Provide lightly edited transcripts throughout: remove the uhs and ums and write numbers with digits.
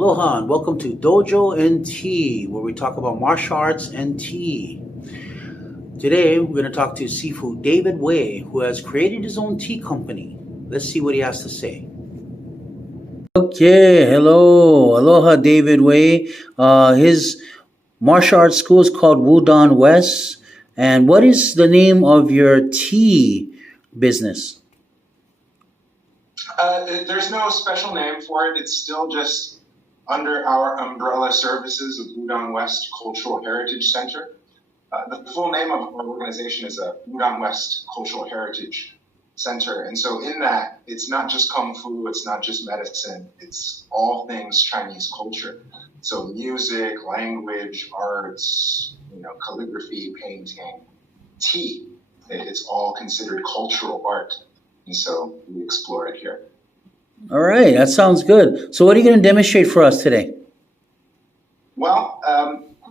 Aloha and welcome to Dojo and Tea, where we talk about martial arts and tea. Today, we're going to talk to Sifu David Wei, who has created his own tea company. Let's see what he has to say. Okay, hello. Aloha, David Wei. His martial arts school is called Wudon West. And what is the name of your tea business? There's no special name for it. It's still just under our umbrella services of Wudon West Cultural Heritage Center. The full name of our organization is Wudon West Cultural Heritage Center. And so in that, it's not just Kung Fu, it's not just medicine, it's all things Chinese culture. So music, language, arts, calligraphy, painting, tea. It's all considered cultural art. And so we explore it here. All right, that sounds good. So what are you going to demonstrate for us today? Well,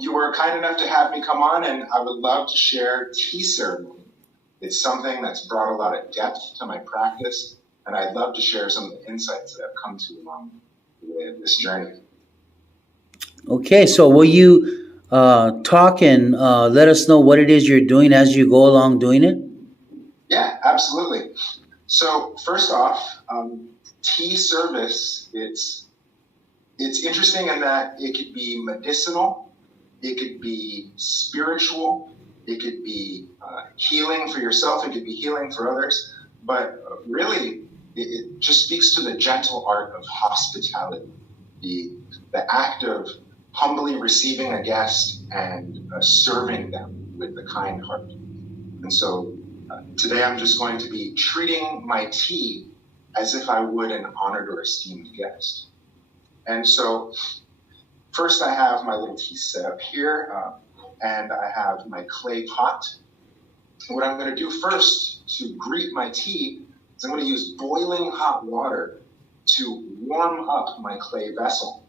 you were kind enough to have me come on, and I would love to share tea ceremony. It's something that's brought a lot of depth to my practice, and I'd love to share some of the insights that I've come to along with this journey. Okay, so will you talk and let us know what it is you're doing as you go along doing it? Yeah, absolutely. So first off, tea service, it's interesting in that it could be medicinal, it could be spiritual, it could be healing for yourself, it could be healing for others, but really it just speaks to the gentle art of hospitality, the act of humbly receiving a guest and serving them with a kind heart. And so today I'm just going to be treating my tea as if I would an honored or esteemed guest. And so first I have my little tea set up here, and I have my clay pot. What I'm going to do first to greet my tea is I'm going to use boiling hot water to warm up my clay vessel.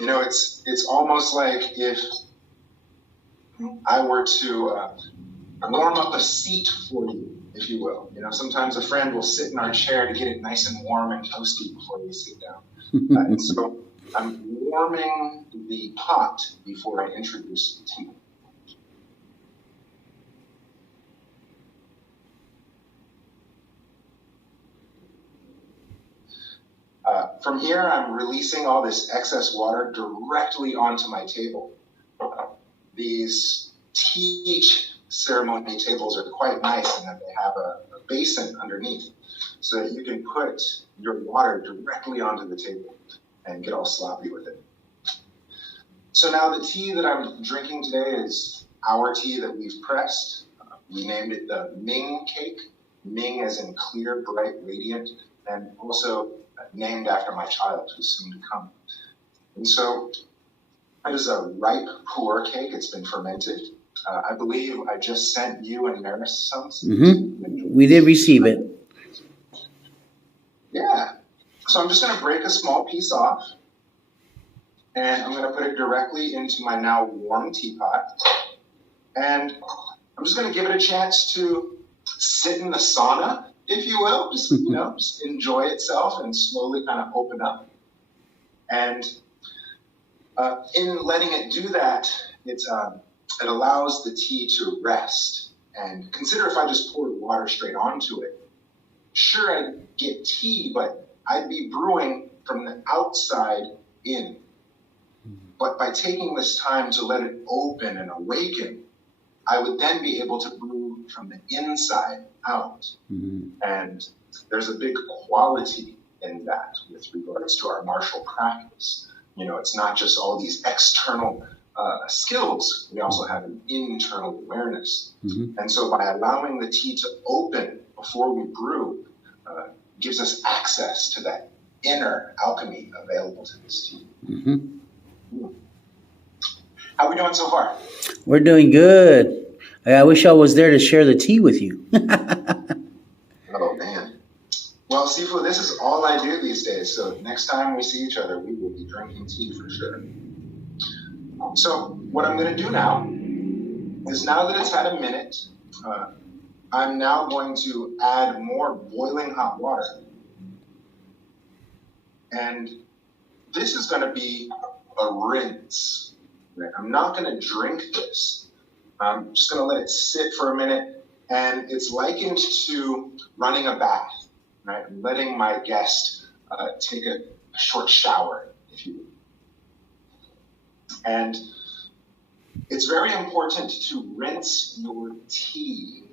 It's almost like if I were to warm up a seat for you, if you will. Sometimes a friend will sit in our chair to get it nice and warm and toasty before we sit down. And so I'm warming the pot before I introduce the tea. From here, I'm releasing all this excess water directly onto my table. These tea ceremony tables are quite nice in that they have a basin underneath so that you can put your water directly onto the table and get all sloppy with it. So now the tea that I'm drinking today is our tea that we've pressed. We named it the Ming cake, Ming as in clear, bright, radiant, and also named after my child who's soon to come. And so it is a ripe pu'er cake. It's been fermented. I believe I just sent you and Maris some. Mm-hmm. We did receive it. Yeah. So I'm just going to break a small piece off, and I'm going to put it directly into my now warm teapot. And I'm just going to give it a chance to sit in the sauna, if you will, just enjoy itself and slowly kind of open up. And in letting it do that, it allows the tea to rest. And consider if I just poured water straight onto it. Sure, I'd get tea, but I'd be brewing from the outside in. But by taking this time to let it open and awaken, I would then be able to brew from the inside out. Mm-hmm. And there's a big quality in that with regards to our martial practice. It's not just all these external skills, we also have an internal awareness. Mm-hmm. And so by allowing the tea to open before we brew, gives us access to that inner alchemy available to this tea. Mm-hmm. How are we doing so far? We're doing good. I wish I was there to share the tea with you. Oh, man. Well, Sifu, this is all I do these days. So next time we see each other, we will be drinking tea for sure. So what I'm going to do now is, now that it's had a minute, I'm now going to add more boiling hot water. And this is going to be a rinse. Right? I'm not going to drink this. I'm just going to let it sit for a minute, and it's likened to running a bath. Right? I'm letting my guest take a short shower, if you will. And it's very important to rinse your tea.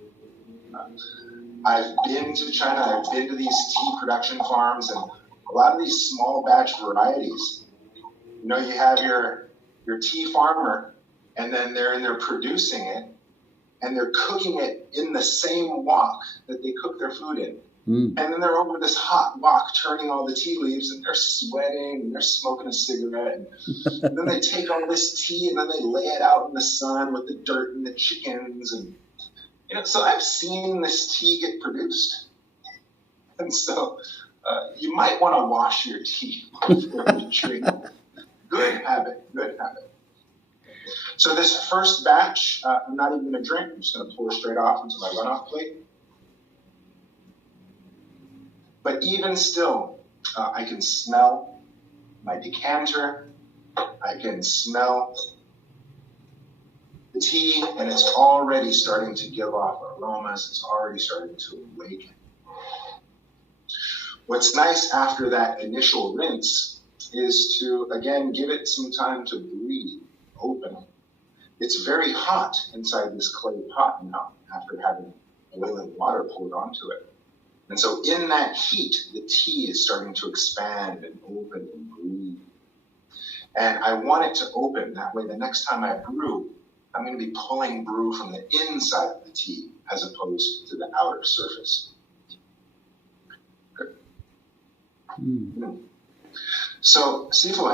I've been to China, I've been to these tea production farms, and a lot of these small batch varieties, you know, you have your tea farmer, and then they're in there producing it, and they're cooking it in the same wok that they cook their food in. And then they're over this hot wok turning all the tea leaves, and they're sweating, and they're smoking a cigarette. And then they take all this tea, and then they lay it out in the sun with the dirt and the chickens. And, you know, so I've seen this tea get produced. And so you might want to wash your tea before you drink. Good habit, good habit. So this first batch, I'm not even going to drink. I'm just going to pour straight off into my runoff plate. But even still, I can smell my decanter. I can smell the tea, and it's already starting to give off aromas. It's already starting to awaken. What's nice after that initial rinse is to, again, give it some time to breathe, open. It's very hot inside this clay pot now after having boiling water poured onto it. And so in that heat, the tea is starting to expand and open and breathe. And I want it to open. That way, the next time I brew, I'm going to be pulling brew from the inside of the tea as opposed to the outer surface. Good. So, Sifu,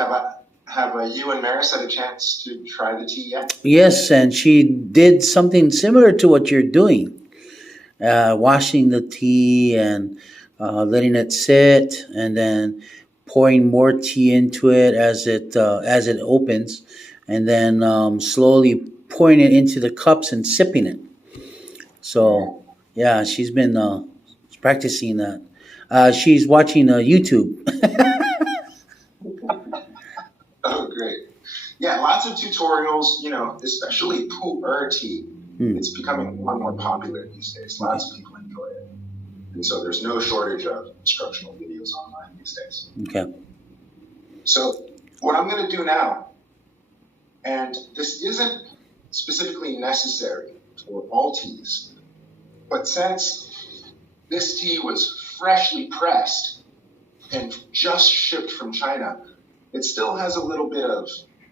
have you and Maris had a chance to try the tea yet? Yes, and she did something similar to what you're doing. Washing the tea and letting it sit, and then pouring more tea into it as it opens, and then slowly pouring it into the cups and sipping it. So yeah, she's been practicing that. She's watching YouTube. Oh, great. Yeah, lots of tutorials, you know, especially pu'er tea. It's becoming more and more popular these days. Lots of people enjoy it. And so there's no shortage of instructional videos online these days. Okay. So what I'm going to do now, and this isn't specifically necessary for all teas, but since this tea was freshly pressed and just shipped from China, it still has a little bit of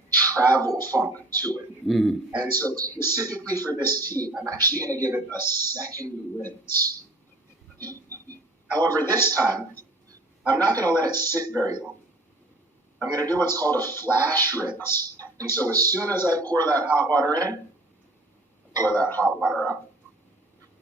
travel funk to it. And so specifically for this tea, I'm actually going to give it a second rinse. However, this time, I'm not going to let it sit very long. I'm going to do what's called a flash rinse. And so as soon as I pour that hot water in, I pour that hot water up.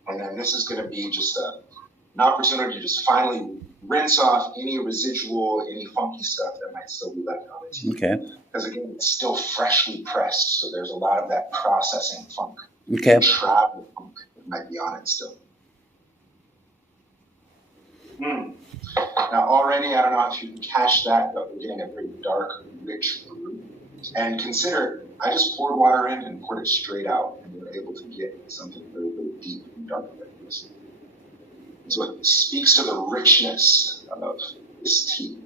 And then this is going to be just an opportunity to just finally rinse off any residual, any funky stuff that might still be left on the tea. Okay. Because again, it's still freshly pressed, so there's a lot of that processing funk. Okay. Travel funk that might be on it still. Now already, I don't know if you can catch that, but we're getting a very dark, rich brew. And consider, I just poured water in and poured it straight out, and we're able to get something very, very deep and dark like this. So it speaks to the richness of this tea.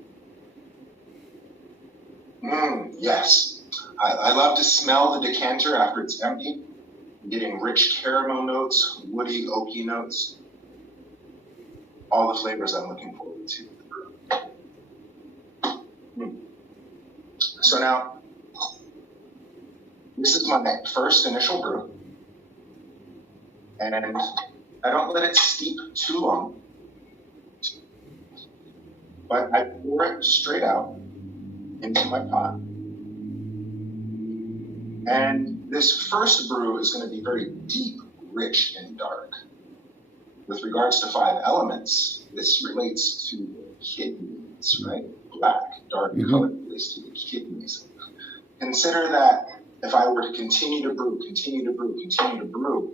Yes. I love to smell the decanter after it's empty. I'm getting rich caramel notes, woody, oaky notes. All the flavors I'm looking forward to. So now, this is my first initial brew. And I don't let it steep too long, but I pour it straight out into my pot. And this first brew is going to be very deep, rich, and dark. With regards to 5 elements, this relates to the kidneys, right? Black, dark color relates to the kidneys. Consider that if I were to continue to brew,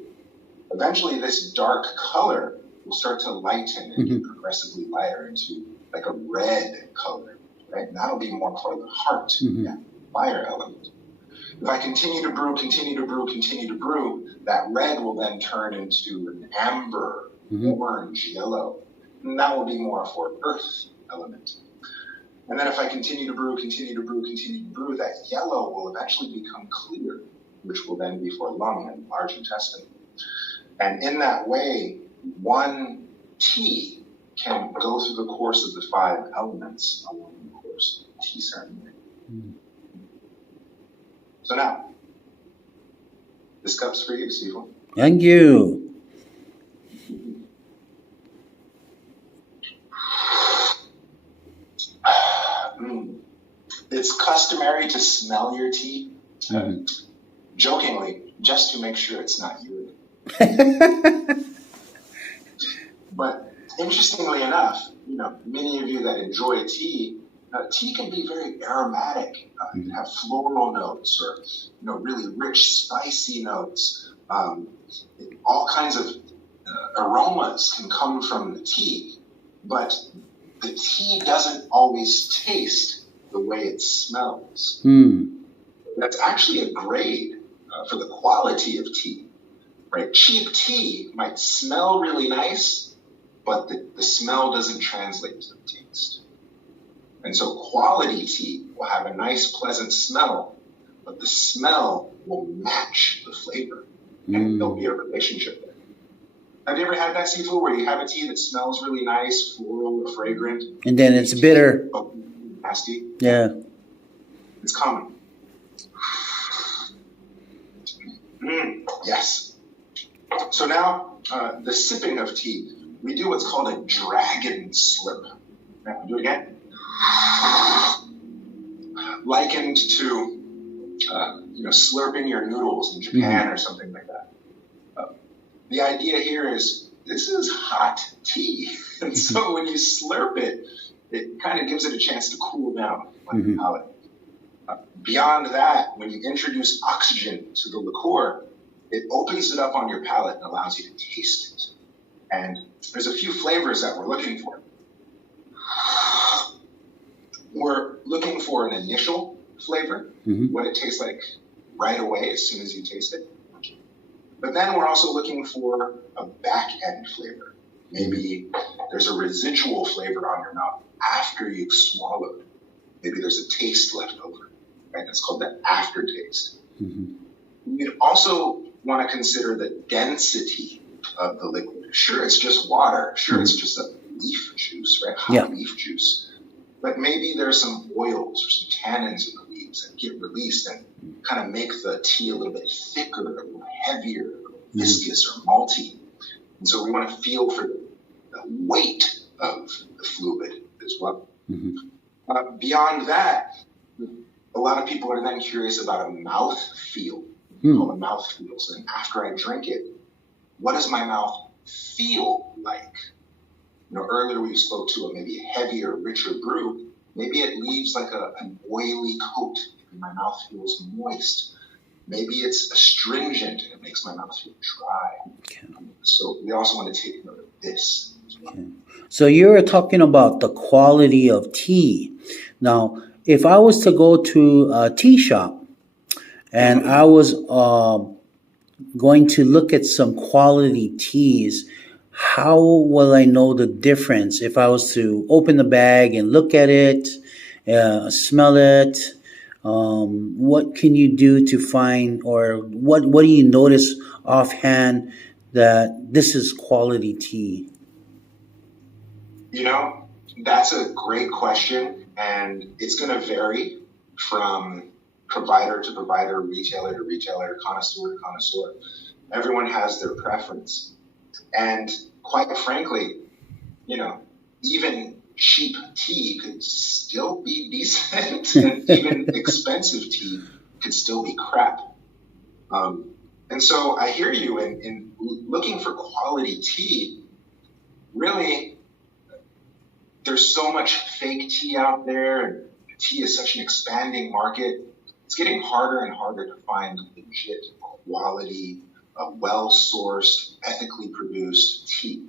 eventually this dark color will start to lighten and get progressively lighter into like a red color. right? And that'll be more for the heart, fire element. If I continue to brew, that red will then turn into an amber, orange, yellow. And that will be more for earth element. And then if I continue to brew, that yellow will eventually become clear, which will then be for lung and large intestine. And in that way, one tea can go through the course of the 5 elements along the course of the tea ceremony. So now, this cup's for you, Sifu. Thank you. It's customary to smell your tea, jokingly, just to make sure it's not urine. But interestingly enough, many of you that enjoy tea, tea can be very aromatic. It can have floral notes or, really rich, spicy notes. All kinds of aromas can come from the tea, but the tea doesn't always taste the way it smells. That's actually a grade for the quality of tea, right? Cheap tea might smell really nice, but the smell doesn't translate to the taste. And so quality tea will have a nice, pleasant smell, but the smell will match the flavor, and there'll be a relationship there. Have you ever had that, Sifu, where you have a tea that smells really nice, floral or fragrant, and then it's bitter? Nasty. Yeah. It's common. Yes. So now, the sipping of tea, we do what's called a dragon slurp. Now, do it again. Likened to, slurping your noodles in Japan or something like that. The idea here is this is hot tea. And so when you slurp it, it kind of gives it a chance to cool down on your palate. Beyond that, when you introduce oxygen to the liqueur, it opens it up on your palate and allows you to taste it. And there's a few flavors that we're looking for. We're looking for an initial flavor, what it tastes like right away as soon as you taste it. But then we're also looking for a back-end flavor. Maybe there's a residual flavor on your mouth after you've swallowed. Maybe there's a taste left over, right? That's called the aftertaste. We'd also want to consider the density of the liquid. Sure, it's just water. Sure, it's just a leaf juice, right? Hot leaf juice. But maybe there's some oils or some tannins in the leaves that get released and kind of make the tea a little bit thicker, a little heavier, a little viscous or malty. And so we want to feel for the weight of the fluid as well. Beyond that, a lot of people are then curious about a mouth feel, called a mouth feel. So then after I drink it, what does my mouth feel like? Earlier we spoke to maybe a heavier, richer brew. Maybe it leaves like an oily coat. Maybe my mouth feels moist. Maybe it's astringent and it makes my mouth feel dry. So we also want to take note of this as well. So you're talking about the quality of tea. Now, if I was to go to a tea shop and I was going to look at some quality teas, how will I know the difference if I was to open the bag and look at it, smell it? What can you do to find, or what do you notice offhand that this is quality tea? That's a great question, and it's going to vary from provider to provider, retailer to retailer, connoisseur to connoisseur. Everyone has their preference. And quite frankly, even cheap tea could still be decent, and even expensive tea could still be crap. And so I hear you in looking for quality tea. Really, there's so much fake tea out there, and tea is such an expanding market. It's getting harder and harder to find legit quality, well-sourced, ethically produced tea.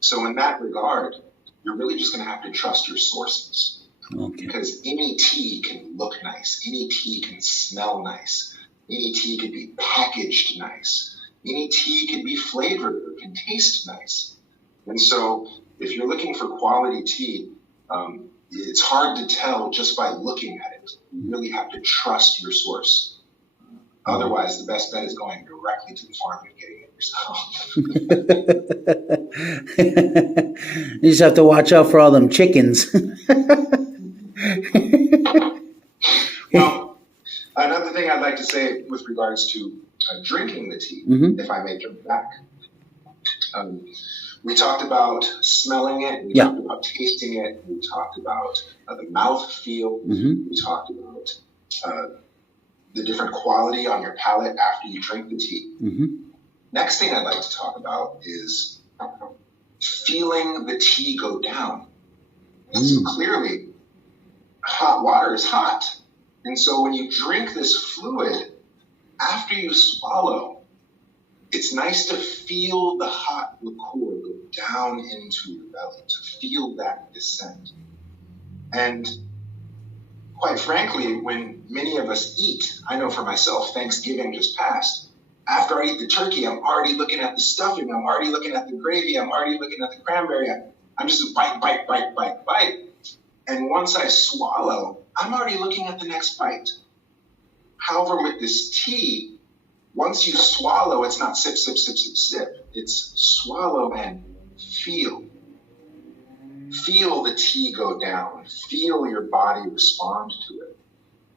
So in that regard, you're really just going to have to trust your sources. Okay. Because any tea can look nice, any tea can smell nice, any tea can be packaged nice, any tea can be flavored or can taste nice. And so if you're looking for quality tea, it's hard to tell just by looking at it. You really have to trust your source. Otherwise, the best bet is going directly to the farm and getting it yourself. You just have to watch out for all them chickens. Well, another thing I'd like to say with regards to drinking the tea, if I may jump back. We talked about smelling it, we talked about tasting it, we talked about the mouth feel, we talked about the different quality on your palate after you drink the tea. Next thing I'd like to talk about is feeling the tea go down. And so clearly, hot water is hot. And so when you drink this fluid, after you swallow, it's nice to feel the hot liqueur go down into your belly, to feel that descent. And quite frankly, when many of us eat, I know for myself, Thanksgiving just passed, after I eat the turkey, I'm already looking at the stuffing, I'm already looking at the gravy, I'm already looking at the cranberry, I'm just bite, bite, bite, bite, bite. And once I swallow, I'm already looking at the next bite. However, with this tea, once you swallow, it's not sip, sip, sip, sip, sip. It's swallow and feel. Feel the tea go down. Feel your body respond to it.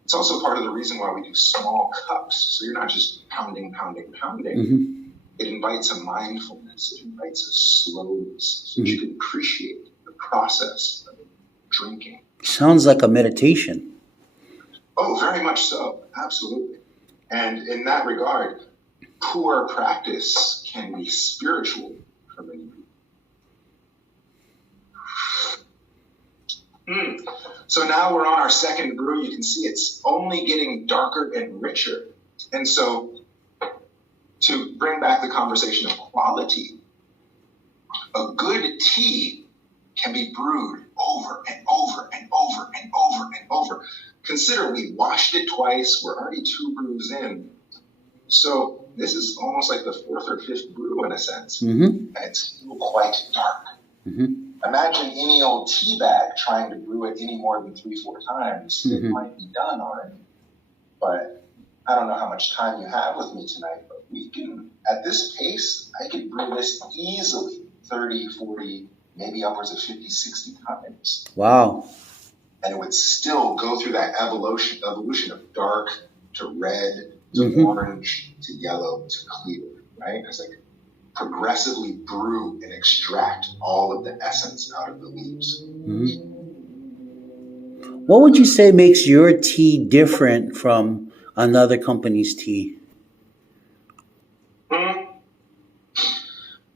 It's also part of the reason why we do small cups. So you're not just pounding, pounding, pounding. It invites a mindfulness. It invites a slowness so that you can appreciate the process of drinking. Sounds like a meditation. Oh, very much so. Absolutely. And in that regard, poor practice can be spiritual for many people. So now we're on our second brew. You can see it's only getting darker and richer. And so to bring back the conversation of quality, a good tea can be brewed over and over and over and over and over. Consider we washed it twice. We're already 2 brews in. So this is almost like the 4th or 5th brew in a sense. And it's still quite dark. Imagine any old tea bag trying to brew it any more than 3-4 times. It might be done already. But I don't know how much time you have with me tonight, but we can, at this pace, I could brew this easily 30, 40, maybe upwards of 50, 60 times. Wow. And it would still go through that evolution of dark to red to orange to yellow to clear, right? It's like progressively brew and extract all of the essence out of the leaves. What would you say makes your tea different from another company's tea?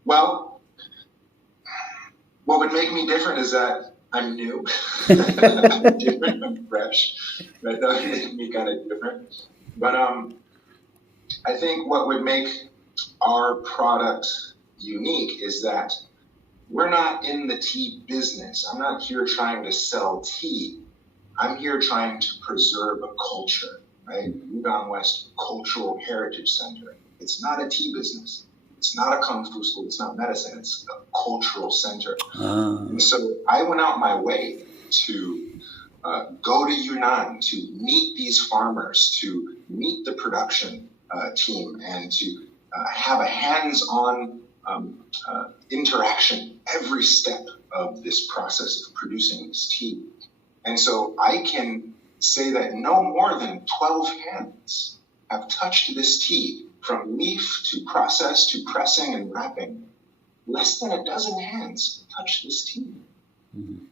Well, what would make me different is that I'm new. I'm different, I'm fresh. That does make me kind of different. But I think what would make our product unique is that we're not in the tea business. I'm not here trying to sell tea. I'm here trying to preserve a culture, right? Udon West Cultural Heritage Center. It's not a tea business. It's not a kung fu school. It's not medicine. It's a cultural center. And so I went out my way to go to Yunnan, to meet these farmers, to meet the production team, and to have a hands-on interaction every step of this process of producing this tea. And so I can say that no more than 12 hands have touched this tea, from leaf to process to pressing and wrapping. Less than a dozen hands touch this tea.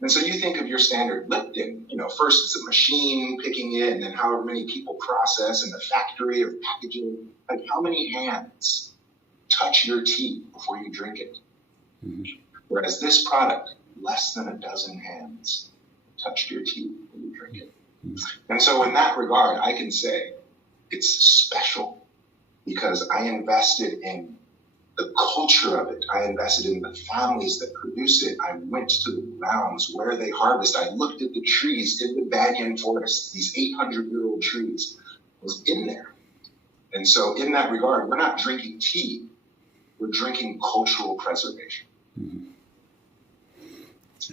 And so you think of your standard Lipton, first it's a machine picking it, and then however many people process in the factory of packaging. Like, how many hands touch your tea before you drink it? Whereas this product, less than a dozen hands touched your tea before you drink it. And so in that regard, I can say it's special because I invested in the culture of it. I invested in the families that produce it. I went to the grounds where they harvest. I looked at the trees in the banyan forest, these 800-year-old trees. I was in there. And so in that regard, we're not drinking tea. We're drinking cultural preservation. Mm-hmm.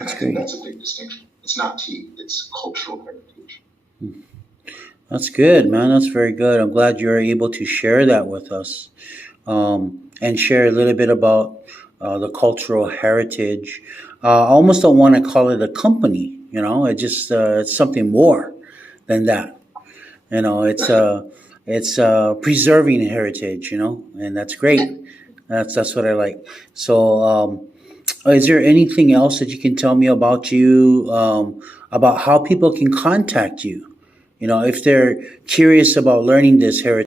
And I think that's a big distinction. It's not tea, it's cultural heritage. Mm-hmm. That's good, man. That's very good. I'm glad you're able to share that with us, and share a little bit about the cultural heritage. I almost don't want to call it a company. It just it's something more than that. It's preserving heritage. And that's great. That's what I like. So, is there anything else that you can tell me about you, about how people can contact you? If they're curious about learning this heritage.